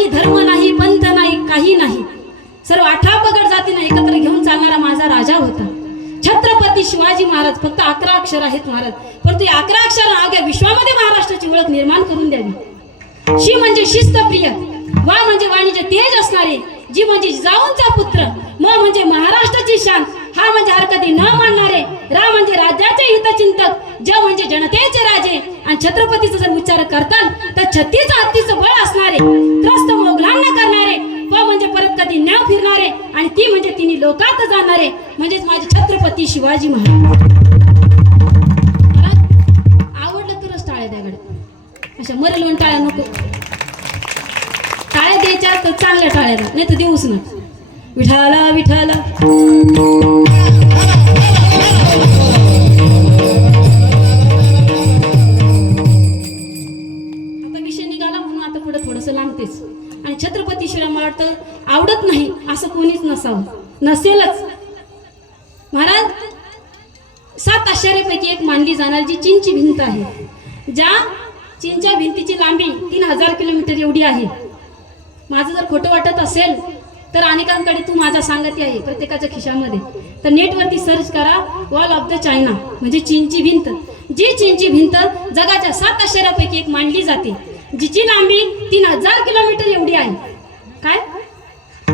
नाही, धर्म नाही, पंथ नाही, काही नाही. सर्व 18 पगड जातींना एकत्र घेऊन चालणारा माझा राजा होता छत्रपती शिवाजी महाराज. फक्त 11 अक्षर आहेत महाराज, परंतु 11 अक्षर अवघ्या विश्वामध्ये महाराष्ट्राची ओळख निर्माण करून द्यावी. शी म्हणजे शिस्तप्रिय, वा म्हणजे वाणीचे तेज असणारे, जी म्हणजे जिजाऊंचा पुत्र, म म्हणजे महाराष्ट्राची शान, हा म्हणजे हरकती न मानणारे, रा म्हणजे राज्याचे हितचिंतक, ज म्हणजे जनतेचे राजे. आणि छत्रपतीचा जर उच्चार करताल तर 36 हत्तीचं बळ असणारे, त्रस्त मोगलांना करणारे, प म्हणजे परत कधी न फिरणारे, आणि ती म्हणजे तिन्ही लोकात जाणारे, म्हणजेच माझे छत्रपती शिवाजी महाराज. आवडलं तरच टाळ्या द्याकडे, अशा मरलवून टाळ्या नको. टाळ्या द्यायच्या तर चांगल्या टाळ्या द्या, नाही तर देऊच ना. विठाला विठाला आता विषय निघाला म्हणून आता पुढे थोडस लांबतेच. आणि छत्रपती शिवाजी मला वाटतं आवडत नाही असं कोणीच नसावं, नसेलच. महाराज 7 आश्चर्यापैकी एक मानली जाणार जी चीनची भिंत आहे, ज्या चीनच्या भिंतीची लांबी 3000 किलोमीटर एवढी आहे. माझं जर खोटं वाटत असेल तर अनेकांकडे तू माझा सांगती आहे प्रत्येकाच्या खिशामध्ये, तर नेटवरती सर्च करा वॉल ऑफ द चायना, म्हणजे चीनची भिंत. जी चीनची भिंत जगाच्या 7 आश्चर्यापैकी एक मानली जाते, जिची लांबी 3000 किलोमीटर एवढी आहे. काय?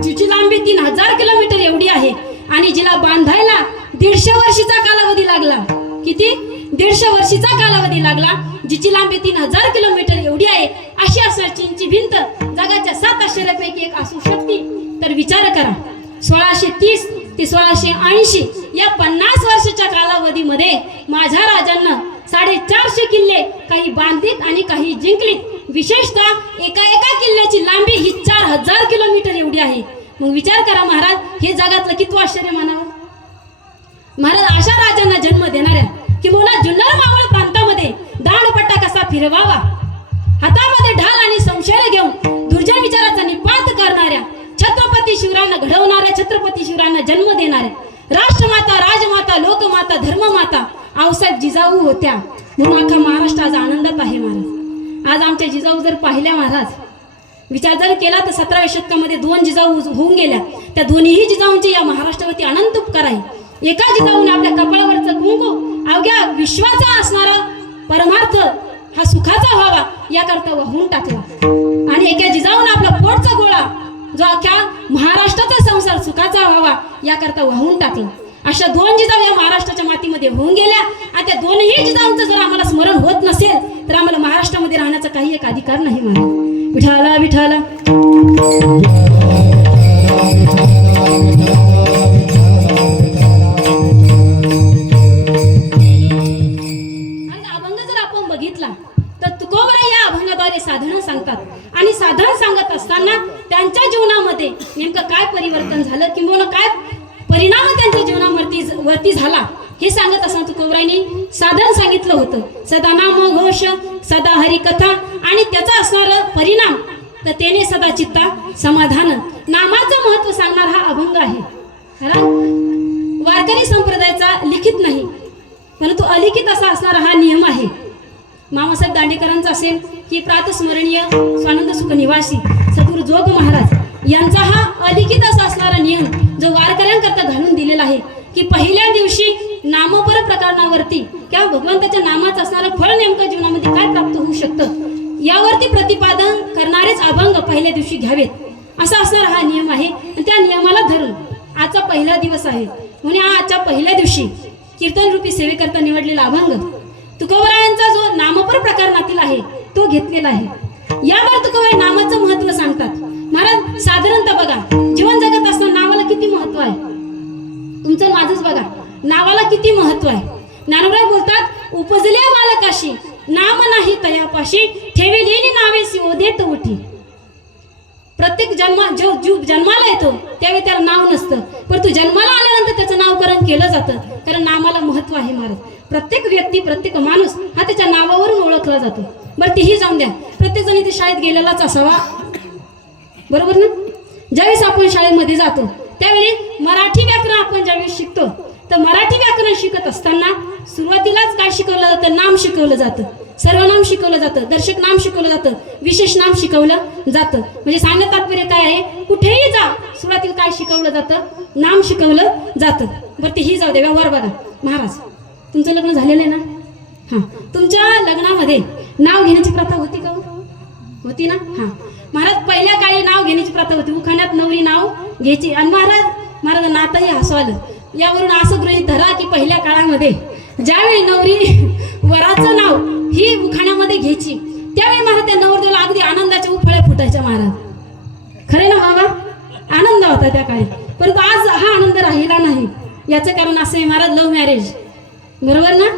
जिची लांबी 3000 किलोमीटर एवढी आहे आणि जिला बांधायला 150 वर्षाचा कालावधी लागला. किती? 150 वर्षाचा कालावधी लागला. जिची लांबी 3000 किलोमीटर एवढी आहे, अशी असणार चीनची भिंत जगाच्या 7 आश्चर्यापैकी एक असू शकते. तर विचार करा, 1630 ते 1680 या 50 वर्षाच्या कालावधीमध्ये माझ्या राजांना 450 किल्ले काही बांधलीत आणि काही जिंकलीत. विशेषतः एका किल्ल्याची लांबी ही 4000 किलोमीटर एवढी आहे. मग विचार करा महाराज, हे जगातलं किती आश्चर्य म्हणावं. महाराज अशा राजांना जन्म देणाऱ्या किंवा जुन्नर मावळ प्रांतामध्ये दांडपट्टा कसा फिरवावा, हातामध्ये ढाल आणि संशय घेऊन दुर्जन विचाराचा निपात करणाऱ्या, छत्रपती शिवरायांना घडवणाऱ्या, छत्रपती शिवरायांना जन्म देणाऱ्या, राष्ट्रमाता, राजमाता, लोकमाता, धर्ममाता आऊसाहेब जिजाऊ होत्या. म्हणून अख्खा महाराष्ट्र आज आनंदात आहे. महाराज आज आमच्या जिजाऊ जर पाहिल्या, महाराज विचार जर केला तर 17व्या शतकामध्ये 2 जिजाऊ होऊन गेल्या. त्या दोन्ही जिजाऊंचे या महाराष्ट्रावरती अनंत उपकार आहे. एका जिजाऊने आपल्या कपाळावरचं कुंकू अवघ्या विश्वाचा असणारा परमार्थ हा सुखाचा व्हावा याकरता वाहून टाकला, आणि एका जिजाऊने आपला पोटचा गोळा जो अख्ख्या महाराष्ट्राचा संसार सुखाचा व्हावा याकरता वाहून टाकला. अशा 2 जिजाऊ या महाराष्ट्राच्या मातीमध्ये होऊन गेल्या, आणि त्या दोन्ही जिजाऊंचं जर आम्हाला स्मरण होत नसेल तर आम्हाला महाराष्ट्रामध्ये राहण्याचा काही एक अधिकार नाही. म्हणून विठाला विठाला साधनं सांगतात, आणि साधन सांगत असताना त्यांच्या जीवनामध्ये नेमकं काय परिवर्तन झालं किंवा काय परिणाम त्यांच्या जीवनावरती झाला हे सांगत असताना तुकोबरायांनी साधन सांगितलं होतं. सदा नाम घोष, सदा हरी कथा, आणि त्याचा असणारा परिणाम तर त्याने सदा चित्ता समाधान. नामाचं महत्व सांगणार हा अभंग आहे. वारकरी संप्रदायाचा लिखित नाही परंतु अलिखित असा असणारा हा नियम आहे. मामासाहेब दांडेकरांचा असेल की प्रातस्मरणीय स्वानंद सुख निवासी सद्गुरू जोग महाराज यांचा हा अलिखित असा असणारा नियम जो वारकऱ्यांकरता घालून दिलेला आहे की पहिल्या दिवशी नामपर प्रकरणावरती किंवा भगवंताच्या नामाचं असणारं फळ नेमकं जीवनामध्ये काय प्राप्त होऊ शकतं यावरती प्रतिपादन करणारेच अभंग पहिल्या दिवशी घ्यावेत असा असणारा हा नियम आहे. आणि त्या नियमाला धरून आजचा पहिला दिवस आहे म्हणून आजच्या पहिल्या दिवशी कीर्तन रूपी सेवेकरता निवडलेला अभंग तुकोबरायांचा जो नामपर प्रकरणातील आहे तो घेतलेला आहे. यावर तुकोबराय नामाचं महत्व सांगतात. महाराज साधारणतः बघा, जीवन जगत असताना नावाला किती महत्व आहे. तुमचं माझंच बघा, नावाला किती महत्व आहे. ज्ञानोबराय बोलतात, उपजल्या बालकाशी नाम नाही तयापाशी, ठेवलेली नावे ओदेत उठी. प्रत्येक जन्माला येतो त्यावेळी त्याला नाव नसतं, परंतु जन्माला आल्यानंतर त्याचं नामकरण केलं जातं, कारण नामाला महत्व आहे. महाराज प्रत्येक व्यक्ती, प्रत्येक माणूस हा त्याच्या नावावरून ओळखला जातो. बरं तेही जाऊन द्या, प्रत्येक जण इथे शाळेत गेलेलाच असावा, बरोबर ना. ज्यावेळेस आपण शाळेमध्ये जातो त्यावेळी मराठी व्याकरण आपण ज्यावेळेस शिकतो तर मराठी व्याकरण शिकत असताना सुरुवातीलाच काय शिकवलं जातं, नाम शिकवलं जातं. सर्वनाम शिकवलं जातं, दर्शक नाम शिकवलं जातं, विशेष नाम शिकवलं जातं. म्हणजे सांगण्यात तात्पर्य काय आहे, कुठेही जा सुरुवातीला काय शिकवलं जातं, नाम शिकवलं जातं. बरं ते ही जाऊ दे, व्यवहार बघा. महाराज तुमचं लग्न झालेलं आहे ना? हां, तुमच्या लग्नामध्ये नाव घेण्याची प्रथा होती का? होती ना? हां महाराज, पहिल्या काळी नाव घेण्याची प्रथा होती. उखाण्यात नवरी नाव घ्यायची. आणि महाराजांना आताही हसू आलं. यावरून असं गृहीत धरा की पहिल्या काळामध्ये ज्यावेळी नवरी वराचं नाव ही उखाण्यामध्ये घ्यायची, त्यावेळी महाराज त्या नवरदेवाला अगदी आनंदाच्या उफळ्या फुटायच्या. महाराज खरे ना बाबा, आनंद होता त्या काळी. परंतु आज हा आनंद राहिला नाही. याचं कारण असं आहे महाराज, लव्ह मॅरेज, बरोबर ना?